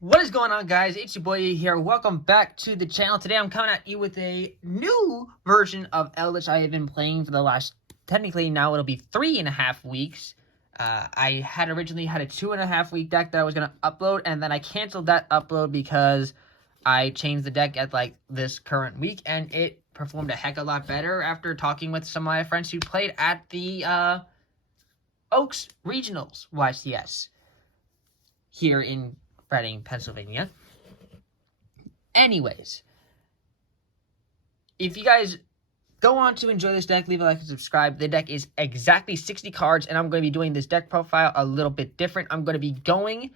What is going on, guys? It's your boy here. Welcome back to the channel. Today I'm coming at you with a new version of Eldlich I have been playing for the last, technically now it'll be 3.5 weeks. I had originally had a 2.5 week deck that I was going to upload, and then I canceled that upload because I changed the deck at like this current week, and it performed a heck of a lot better after talking with some of my friends who played at the Oaks Regionals YCS here in Reading, Pennsylvania. Anyways, if you guys go on to enjoy this deck, leave a like and subscribe. The deck is exactly 60 cards, and I'm going to be doing this deck profile a little bit different. I'm going to be going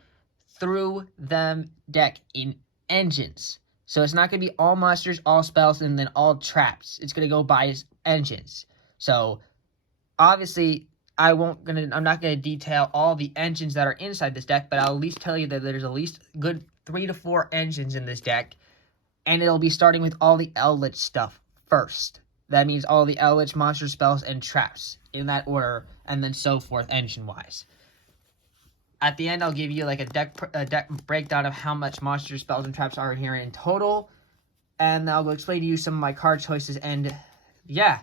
through them deck in engines. So it's not going to be all monsters, all spells, and then all traps. It's going to go by engines. So obviously I'm not gonna detail all the engines that are inside this deck, but I'll at least tell you that there's at least good 3 to 4 engines in this deck, and it'll be starting with all the Eldlich stuff first. That means all the Eldlich monster spells and traps in that order, and then so forth engine-wise. At the end, I'll give you like a deck breakdown of how much monster spells and traps are here in total, and I'll explain to you some of my card choices. And yeah,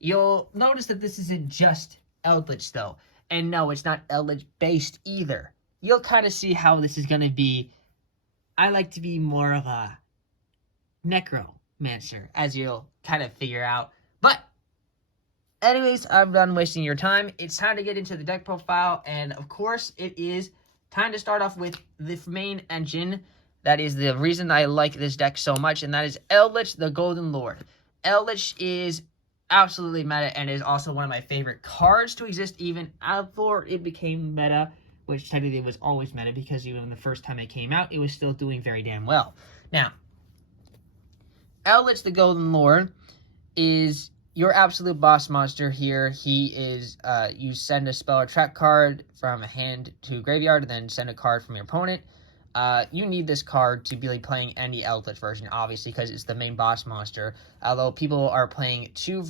you'll notice that this isn't just Eldlich though, and no, it's not Eldlich based either. You'll kind of see how this is going to be. I like to be more of a necromancer, as you'll kind of figure out. But anyways, I'm done wasting your time. It's time to get into the deck profile, and of course it is time to start off with the main engine. That is the reason I like this deck so much, and that is Eldlich the Golden Lord. Eldlich is absolutely meta, and is also one of my favorite cards to exist even before it became meta, which technically was always meta because even the first time it came out, it was still doing very damn well. Now, Eldlich the Golden Lord is your absolute boss monster here. He is, you send a spell or trap card from a hand to graveyard, and then send a card from your opponent. You need this card to be playing any Eldlich version, obviously, because it's the main boss monster. Although people are playing two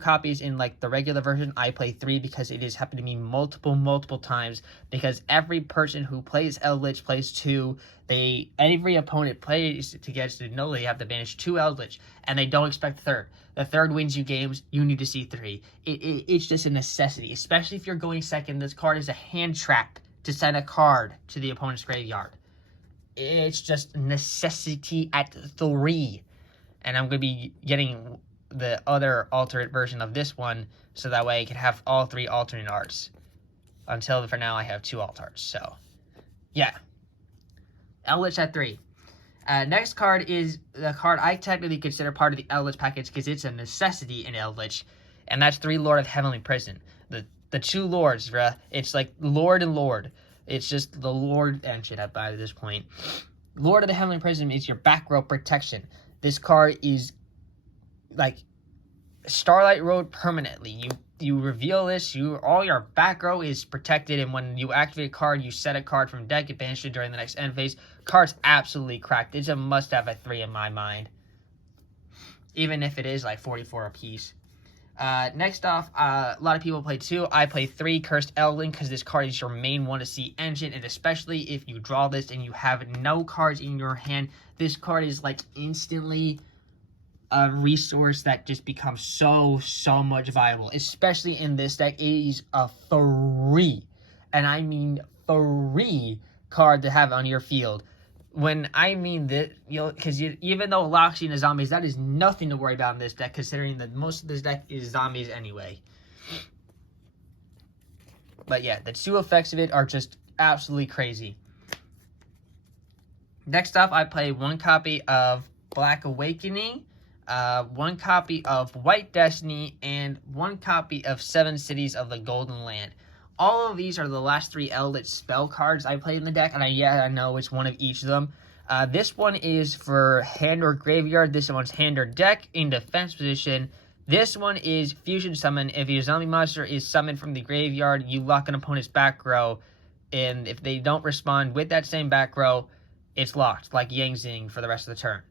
copies in like the regular version, I play 3 because it has happened to me multiple times. Because every person who plays Eldlich plays 2. Every opponent plays to get to know they have to banish 2 Eldlich, and they don't expect third. The third wins you games. You need to see 3. It's just a necessity, especially if you're going second. This card is a hand trap to send a card to the opponent's graveyard. It's just necessity at 3. And I'm going to be getting the other alternate version of this one, so that way I can have all 3 alternate arts. Until for now I have 2 alt arts, so yeah. Eldlich at 3. Next card is the card I technically consider part of the Eldlich package because it's a necessity in Eldlich, and that's 3 Lord of Heavenly Prison. The 2 lords, bruh. It's like Lord and Lord. It's just the Lord engine by this point. Lord of the Heavenly Prison is your back row protection. This card is like Starlight Road permanently. You reveal this, all your back row is protected, and when you activate a card, you set a card from deck, it banishes it during the next end phase. Card's absolutely cracked. It's a must-have at 3 in my mind. Even if it is like 44 apiece. Next off, a lot of people play 2. I play 3, Cursed Eldling, because this card is your main one to see engine, and especially if you draw this and you have no cards in your hand, this card is like instantly a resource that just becomes so much viable, especially in this deck. It is a free, and I mean free card to have on your field. When I mean that, because even though it locks you into zombies, that is nothing to worry about in this deck, considering that most of this deck is zombies anyway. But yeah, the 2 effects of it are just absolutely crazy. Next up, I play 1 copy of Black Awakening, 1 copy of White Destiny, and 1 copy of 7 Cities of the Golden Land. All of these are the last 3 Eldlich spell cards I played in the deck, and I know it's one of each of them. This one is for hand or graveyard. This one's hand or deck in defense position. This one is fusion summon. If your zombie monster is summoned from the graveyard, you lock an opponent's back row, and if they don't respond with that same back row, it's locked, like Yang Zing for the rest of the turn.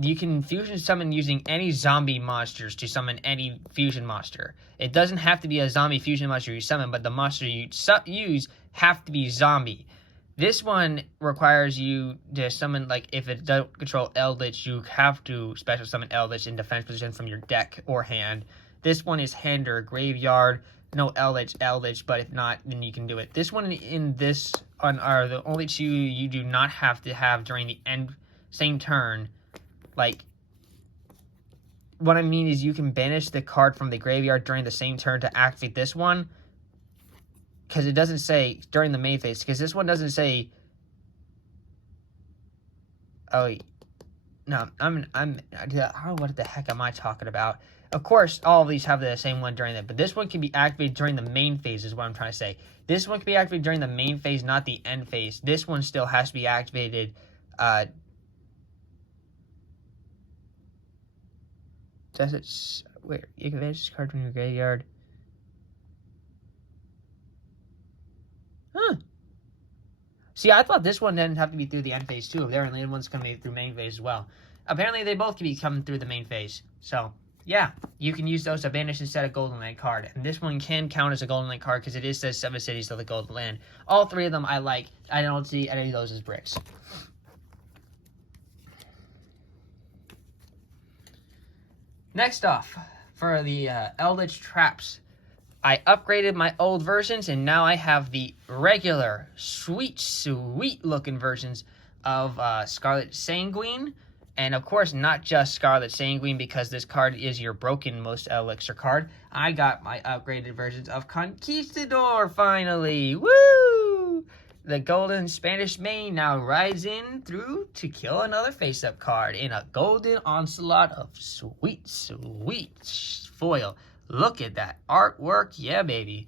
You can fusion summon using any zombie monsters to summon any fusion monster. It doesn't have to be a zombie fusion monster you summon, but the monster you use have to be zombie. This one requires you to summon, like, if it doesn't control Eldlich, you have to special summon Eldlich in defense position from your deck or hand. This one is hand or graveyard. No Eldlich, but if not, then you can do it. This one in this one are the only two you do not have to have during the end, same turn. Like, what I mean is you can banish the card from the graveyard during the same turn to activate this one. Because it doesn't say during the main phase. Because this one doesn't say. Oh, no, what the heck am I talking about? Of course, all of these have the same one during that, but this one can be activated during the main phase, is what I'm trying to say. This one can be activated during the main phase, not the end phase. This one still has to be activated. Does it? Wait, you can banish this card from your graveyard. Huh. See, I thought this one didn't have to be through the end phase too. Apparently, the one's coming through main phase as well. Apparently, they both can be coming through the main phase. So, yeah, you can use those to banish instead of Golden Land card. And this one can count as a Golden Land card because it says 7 cities of the Golden Land. All three of them I like. I don't see any of those as bricks. Next off, for the Eldlich traps, I upgraded my old versions, and now I have the regular, sweet looking versions of Scarlet Sanguine. And of course, not just Scarlet Sanguine, because this card is your broken most elixir card. I got my upgraded versions of Conquistador, finally! Woo! The golden Spanish main now rides in through to kill another face-up card in a golden onslaught of sweet foil. Look at that artwork. Yeah, baby.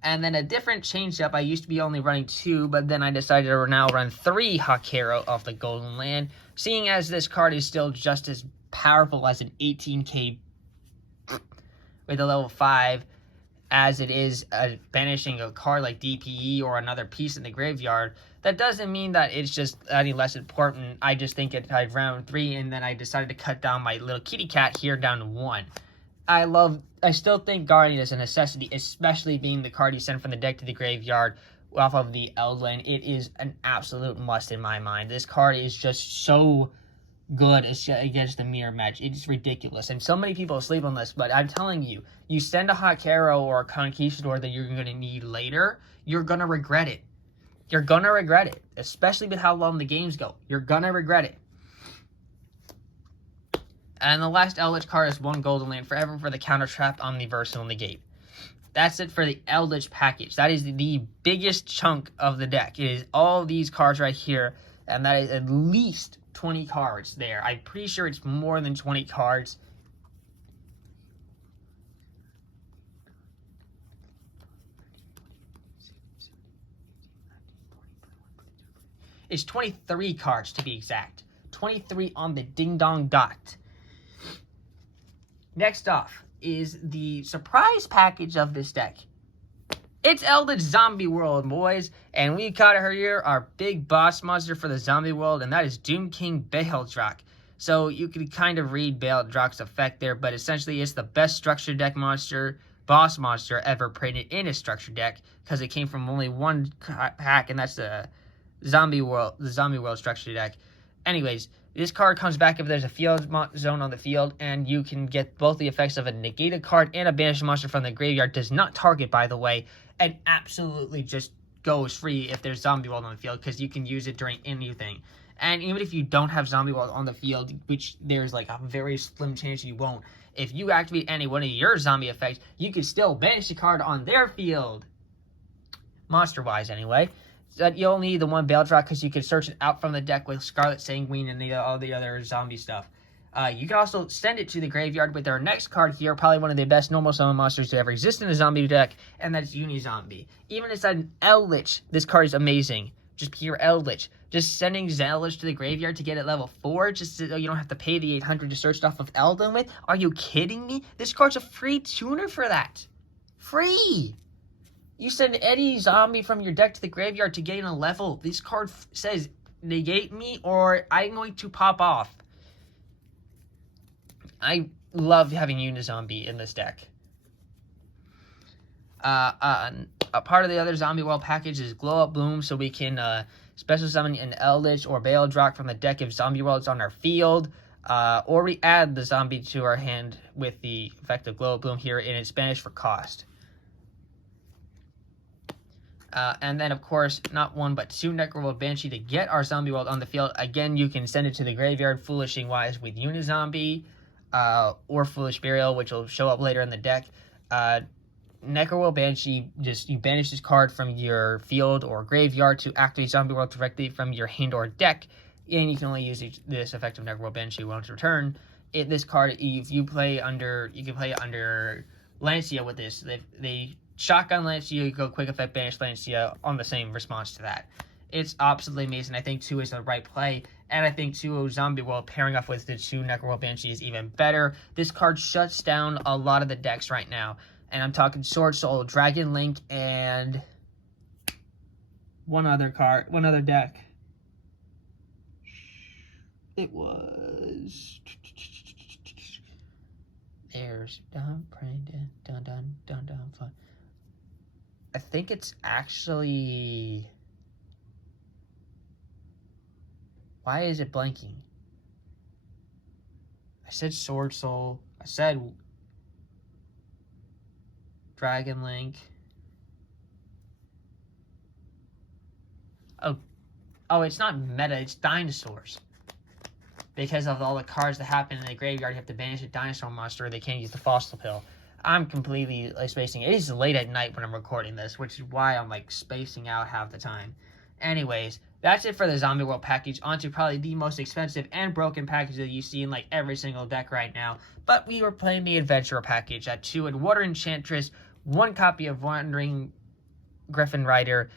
And then a different change up. I used to be only running 2, but then I decided to now run 3 Hakero of the Golden Land, seeing as this card is still just as powerful as an 18k with a level 5 as it is banishing a card like DPE or another piece in the graveyard. That doesn't mean that it's just any less important. I just think I'd round 3, and then I decided to cut down my little kitty cat here down to 1. I still think Guardian is a necessity, especially being the card you send from the deck to the graveyard off of the Eldlich. It is an absolute must in my mind. This card is just so good against the mirror match. It's ridiculous. And so many people sleep on this, but I'm telling you, you send a Hakero or a Conquistador that you're going to need later, you're going to regret it. You're going to regret it, especially with how long the games go. You're going to regret it. And the last Eldlich card is 1 Golden Land forever for the counter trap, Omniverse, and negate. That's it for the Eldlich package. That is the biggest chunk of the deck. It is all these cards right here, and that is at least 20 cards there. I'm pretty sure it's more than 20 cards. It's 23 cards to be exact. 23 on the ding-dong dot. Next off is the surprise package of this deck. It's Eldlich Zombie World, boys. And we got her here, our big boss monster for the Zombie World, and that is Doom King Beheldrak. So you could kind of read Beheldrak's effect there, but essentially it's the best structured deck monster, boss monster ever printed in a structured deck, because it came from only one pack, and that's the Zombie World structured deck. Anyways, this card comes back if there's a field zone on the field, and you can get both the effects of a negated card and a banished monster from the graveyard. Does not target, by the way, and absolutely just goes free if there's Zombie World on the field, because you can use it during anything. And even if you don't have Zombie World on the field, which there's like a very slim chance you won't, if you activate any one of your zombie effects, you can still banish the card on their field. Monster-wise, anyway. That you'll need the 1 Beheldrak because you can search it out from the deck with Scarlet Sanguine and all the other zombie stuff. You can also send it to the graveyard with our next card here, probably one of the best normal summon monsters to ever exist in the zombie deck, and that's Unizombie. Even inside an Eldlich, this card is amazing. Just pure Eldlich. Just sending Eldlich to the graveyard to get it level 4, just so you don't have to pay the 800 to search stuff of Eldon with. Are you kidding me? This card's a free tuner for that. Free! You send any zombie from your deck to the graveyard to gain a level. This card says, negate me or I'm going to pop off. I love having Unizombie in this deck. A part of the other Zombie World package is Glow Up Bloom, so we can special summon an Eldlich or Baildrock from the deck if Zombie World's on our field. Or we add the zombie to our hand with the effect of Glow Up Bloom here, and it's banished for cost. And then, of course, not one but two Necroworld Banshee to get our Zombie World on the field. Again, you can send it to the graveyard, Foolishing Wise, with Unizombie, or Foolish Burial, which will show up later in the deck. Necroworld Banshee, just you banish this card from your field or graveyard to activate Zombie World directly from your hand or deck, and you can only use this effect of Necroworld Banshee once return. This card, if you play under, you can play under Lancia with this. They shotgun Lancia, you go quick effect banish Lancia on the same response to that. It's absolutely amazing. I think 2 is the right play, and I think 2 Zombie World pairing up with the 2 Necroworld Banshee is even better. This card shuts down a lot of the decks right now. And I'm talking Sword Soul, Dragon Link, and one other deck. It was... There's Dun Brandon, Dun Fun. I think it's actually... Why is it blanking? I said Sword Soul. I said... Dragon Link. Oh, it's not meta, it's dinosaurs. Because of all the cards that happen in the graveyard, you have to banish a dinosaur monster, or they can't use the fossil pill. I'm completely spacing. It is late at night when I'm recording this, which is why I'm spacing out half the time. Anyways, that's it for the Zombie World package. On to probably the most expensive and broken package that you see in every single deck right now. But we were playing the Adventurer package at 2 and Water Enchantress, 1 copy of Wandering Griffin Rider,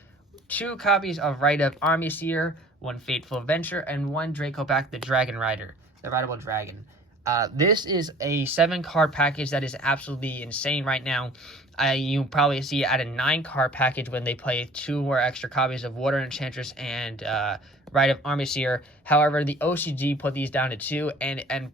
2 copies of Rite of Army Seer, 1 Fateful Adventure, and 1 Dracoback the Dragon Rider, the Rideable Dragon. This is a 7-card package that is absolutely insane right now. You probably see it at a 9-card package when they play 2 or extra copies of Water Enchantress and Rite of Army Seer. However, the OCG put these down to 2, and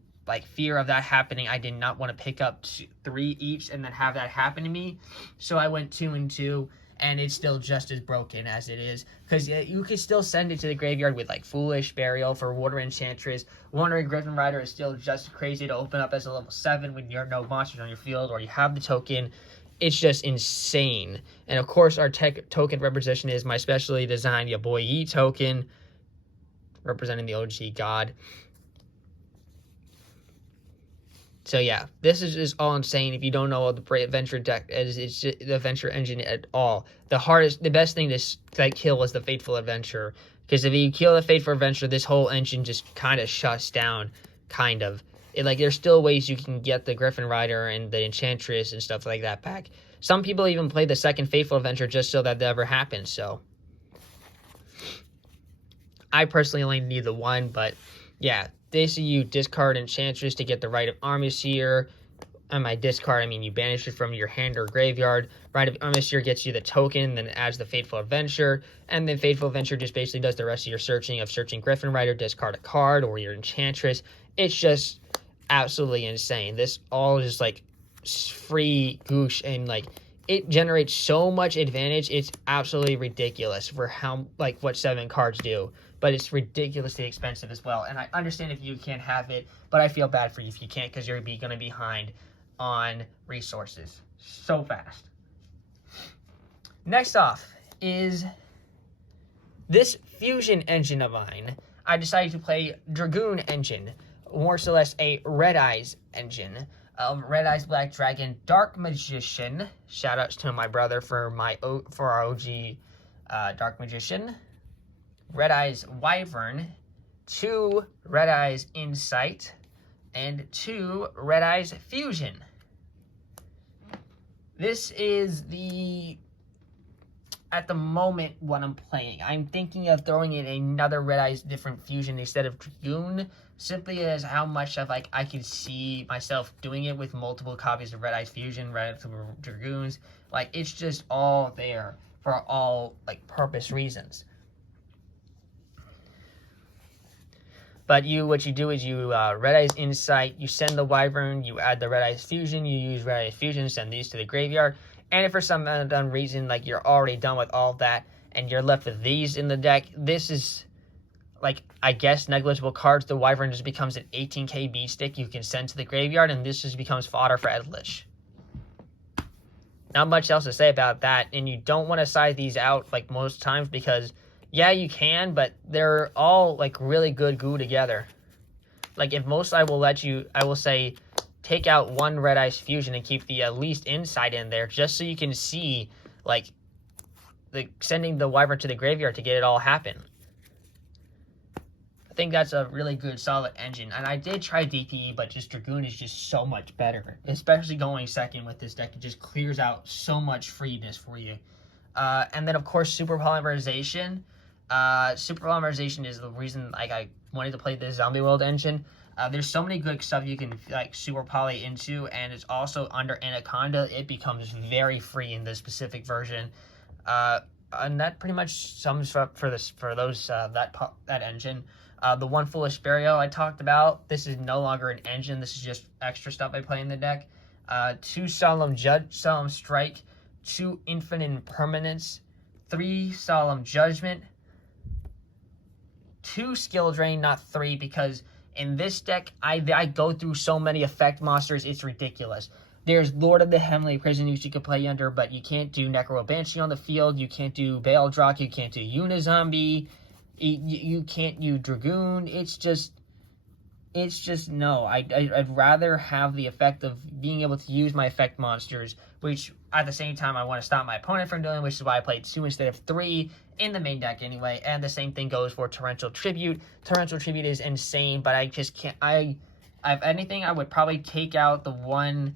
fear of that happening, I did not want to pick up 3 each and then have that happen to me. So I went 2 and 2, and it's still just as broken as it is. Because you can still send it to the graveyard with Foolish Burial for Water Enchantress. Wandering Griffin Rider is still just crazy to open up as a level 7 when you have no monsters on your field or you have the token. It's just insane. And of course, our token representation is my specially designed YahBoiYeet token, representing the OG God. So yeah, this is just all insane. If you don't know what the Adventure deck is, it's just the Adventure engine at all. The best thing to kill is the Fateful Adventure, because if you kill the Fateful Adventure, this whole engine just kind of shuts down, kind of. There's still ways you can get the Griffin Rider and the Enchantress and stuff like that back. Some people even play the second Fateful Adventure just so that never happens. So I personally only need the 1, but yeah. Basically, you discard Enchantress to get the Rite of Army Seer. On my discard, I mean you banish it from your hand or graveyard. Rite of Army Seer gets you the token, then adds the Fateful Adventure. And then Fateful Adventure just basically does the rest of your searching Griffin Rider, discard a card, or your Enchantress. It's just absolutely insane. This all is free goosh, and it generates so much advantage. It's absolutely ridiculous for how what 7 cards do. But it's ridiculously expensive as well. And I understand if you can't have it, but I feel bad for you if you can't, because you're going to be behind on resources so fast. Next off is this fusion engine of mine. I decided to play Dragoon engine, more so less a Red Eyes engine. Red Eyes Black Dragon, Dark Magician. Shoutouts to my brother for our OG Dark Magician. Red Eyes Wyvern, 2 Red Eyes Insight, and 2 Red Eyes Fusion. This is at the moment, what I'm playing. I'm thinking of throwing in another Red Eyes different fusion instead of Dragoon, simply as how much of I could see myself doing it with multiple copies of Red Eyes Fusion, Red Eyes Dragoons. It's just all there for all purpose reasons. But what you do is you Red Eyes Insight, you send the Wyvern, you add the Red Eyes Fusion, you use Red Eyes Fusion, send these to the graveyard. And if for some unknown reason, like you're already done with all of that, and you're left with these in the deck, this is, like, I guess, negligible cards. The Wyvern just becomes an 18k beat stick you can send to the graveyard, and this just becomes fodder for Eldlich. Not much else to say about that, and you don't want to size these out, like, most times, because, yeah, you can, but they're all, like, really good glue together. Like, if most I will say, take out one Red Eyes Fusion and keep the least Insight in there, just so you can see, like, sending the Wyvern to the graveyard to get it all happen. I think that's a really good, solid engine. And I did try DPE, but just Dragoon is just so much better. Especially going second with this deck. It just clears out so much freeness for you. And then, of course, Super Polymerization. Super Polymerization is the reason, like, I wanted to play this Zombie World engine. There's so many good stuff you can, like, Super Poly into. And it's also under Anaconda. It becomes very free in this specific version. And that pretty much sums up for that engine. The One Foolish Burial I talked about, this is no longer an engine. This is just extra stuff I play in the deck. 2 Solemn Strike, 2 Infinite Impermanence, 3 Solemn Judgment, 2 Skill Drain, not 3, because in this deck, I go through so many effect monsters, it's ridiculous. There's Lord of the Heavenly Prison you could play under, but you can't do Necro Banshee on the field, you can't do Baildrock, you can't do Unizombie, you can't use Dragoon. It's just no. I'd rather have the effect of being able to use my effect monsters, which at the same time I want to stop my opponent from doing, which is why I played 2 instead of 3 in the main deck anyway. And the same thing goes for Torrential Tribute. Torrential Tribute is insane, but I just can't. If anything, I would probably take out the one,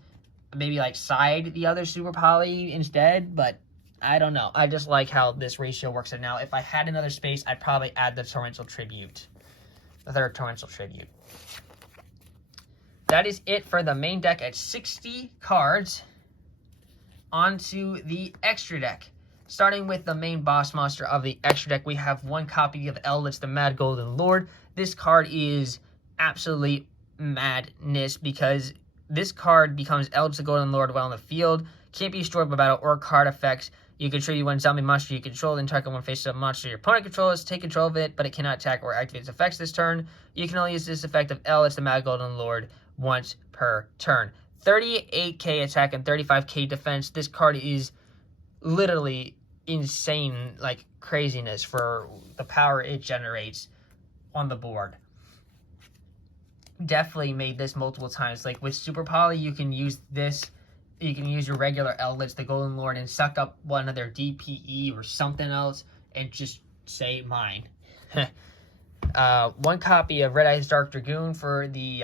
maybe like side the other Super Poly instead, but I don't know. I just like how this ratio works out now. If I had another space, I'd probably add the Torrential Tribute. The third Torrential Tribute. That is it for the main deck at 60 cards. On to the extra deck. Starting with the main boss monster of the extra deck, we have 1 copy of Eldlich, the Mad Golden Lord. This card is absolutely madness because this card becomes Eldlich, the Golden Lord, while on the field. Can't be destroyed by battle or card effects. You contribute 1 zombie monster you control, then target 1 face-up monster your opponent controls. Take control of it, but it cannot attack or activate its effects this turn. You can only use this effect of Eldlich, the Mad Golden Lord, once per turn. 38k attack and 35k defense. This card is literally insane, like craziness for the power it generates on the board. Definitely made this multiple times. Like with Super Poly, you can use this. You can use your regular Eldlich, the Golden Lord, and suck up one of their DPE or something else and just say mine. 1 copy of Red Eyes Dark Dragoon for the,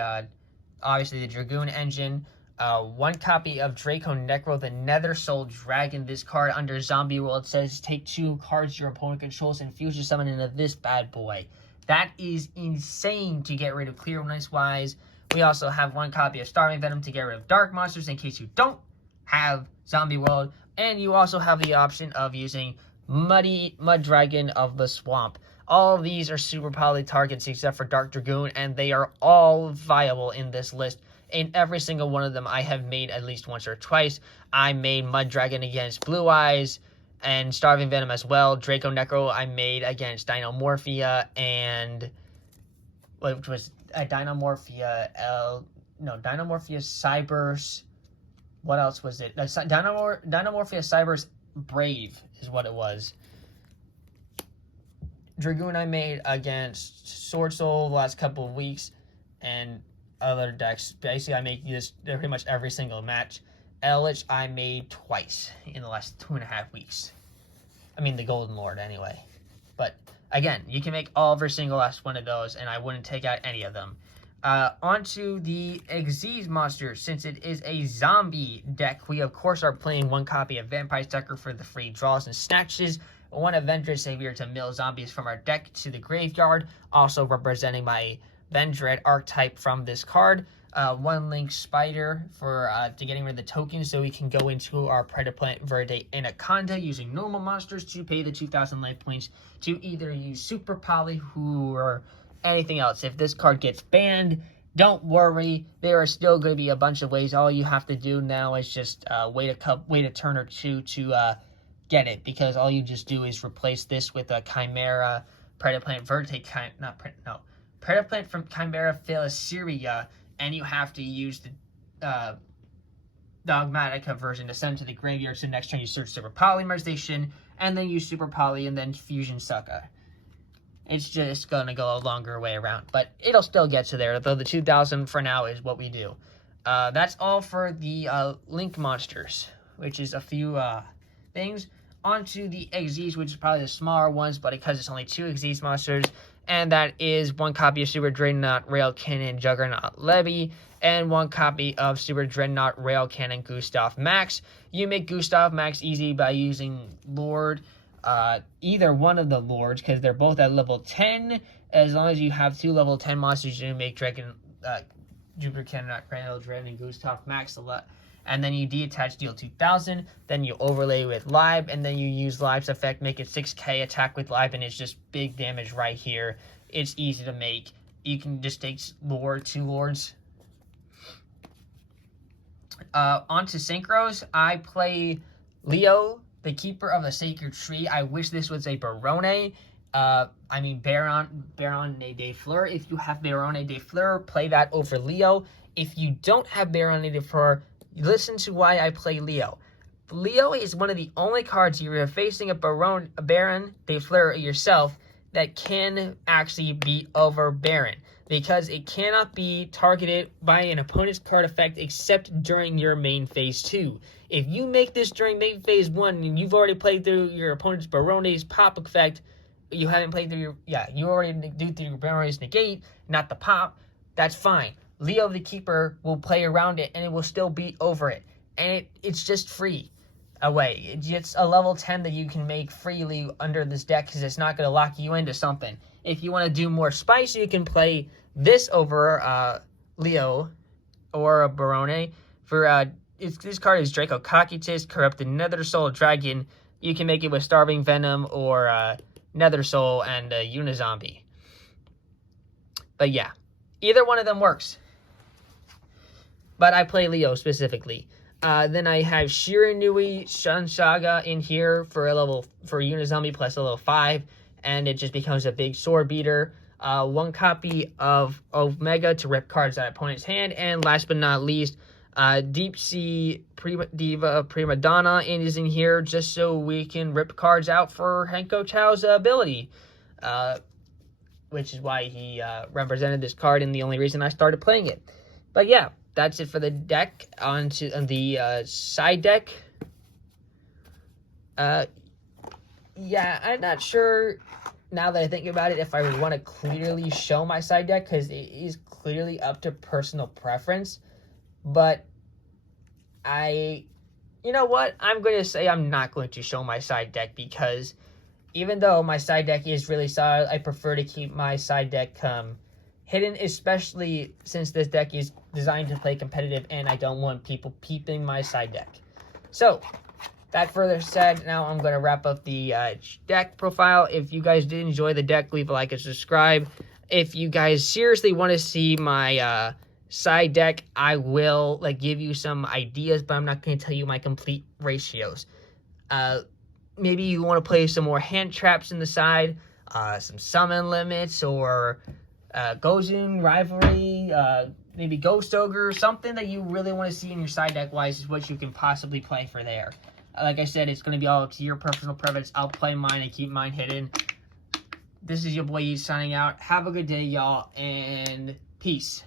obviously the Dragoon engine. 1 copy of Draco Necro, the Nether Soul Dragon. This card under Zombie World says take 2 cards your opponent controls and fusion summon into this bad boy. That is insane to get rid of clearness-wise. We also have 1 copy of Starving Venom to get rid of dark monsters in case you don't have Zombie World. And you also have the option of using Mud Dragon of the Swamp. All of these are Super Poly targets except for Dark Dragoon, and they are all viable in this list. In every single one of them, I have made at least once or twice. I made Mud Dragon against Blue Eyes and Starving Venom as well. Draco Necro I made against Dinomorphia and... which was Dinomorphia Cybers. What else was it? Dinomorphia Cybers Brave is what it was. Dragoon I made against Swordsoul the last couple of weeks, and other decks. Basically, I make this pretty much every single match. Eldlich I made twice in the last 2.5 weeks. I mean, the Golden Lord anyway. But again, you can make every single last one of those, and I wouldn't take out any of them. Onto the Xyz monster. Since it is a zombie deck, we of course are playing 1 copy of Vampire Sucker for the free draws and snatches, 1 Avenged Savior to mill zombies from our deck to the graveyard, also representing my Vendread archetype from this card. 1 Link Spider for to getting rid of the tokens so we can go into our Predaplant Verde Anaconda using normal monsters to pay the 2,000 life points to either use Super Poly, who are anything else. If this card gets banned, don't worry. There are still going to be a bunch of ways. All you have to do now is just wait a turn or two to get it, because all you just do is replace this with a Chimera Predaplant Predaplant from Chimera Philiceria, and you have to use the Dogmatica version to send to the graveyard. So next turn you search Super Polymerization, and then use Super Poly, and then Fusion Sucker. It's just going to go a longer way around, but it'll still get to there, though the 2000 for now is what we do. That's all for the Link monsters, which is a few things. Onto the XZs, which is probably the smaller ones, but because it's only 2 XZs monsters, and that is 1 copy of Super Dreadnought Rail Cannon Juggernaut Levy, and 1 copy of Super Dreadnought Rail Cannon Gustav Max. You make Gustav Max easy by using Lord, either one of the Lords, because they're both at level 10. As long as you have 2 level 10 monsters, you make Dragon, Jupiter Cannon, Rail Dread, and Gustav Max a lot. And then you deattach, deal 2000, then you overlay with Live, and then you use Live's effect, make it 6k attack with Live, and it's just big damage right here. It's easy to make. You can just take 2 Lords. Onto Synchros, I play Leo, the Keeper of the Sacred Tree. I wish this was a Baron de Fleur. If you have Baron de Fleur, play that over Leo. If you don't have Baron de Fleur, listen to why I play Leo. Leo is one of the only cards you're facing a Baron de Fleur yourself that can actually beat over Baron, because it cannot be targeted by an opponent's card effect except during your main phase 2. If you make this during main phase 1 and you've already played through your opponent's Barone's pop effect, you haven't played through your, you already do through your Barone's negate, not the pop, that's fine. Leo the Keeper will play around it, and it will still beat over it. And it's just free away. It's a level 10 that you can make freely under this deck, because it's not going to lock you into something. If you want to do more spice, you can play this over Leo or a Barone. This card is Draco Cocytus, Corrupted Nether Soul Dragon. You can make it with Starving Venom or Nether Soul and Unizombie. But yeah, either one of them works. But I play Leo specifically. Then I have Shiranui Shansaga in here for Unizombie plus a level 5, and it just becomes a big sword beater. 1 copy of Omega to rip cards out of opponent's hand, and last but not least, Deep Sea Diva Prima Donna is in here just so we can rip cards out for Henko Chao's ability, which is why he represented this card and the only reason I started playing it. But yeah, that's it for the deck. On to the side deck. Yeah, I'm not sure, now that I think about it, if I would want to clearly show my side deck, because it is clearly up to personal preference. But you know what? I'm going to say I'm not going to show my side deck, because even though my side deck is really solid, I prefer to keep my side deck hidden, especially since this deck is designed to play competitive, and I don't want people peeping my side deck. So, that further said, now I'm going to wrap up the deck profile. If you guys did enjoy the deck, leave a like and subscribe. If you guys seriously want to see my side deck, I will give you some ideas, but I'm not going to tell you my complete ratios. Maybe you want to play some more hand traps in the side, some summon limits, or Gozun Rivalry, maybe Ghost Ogre, something that you really want to see in your side deck wise is what you can possibly play for there. Like I said, it's going to be all up to your personal preference. I'll play mine and keep mine hidden. This is your boy Yeet signing out. Have a good day, y'all, and peace.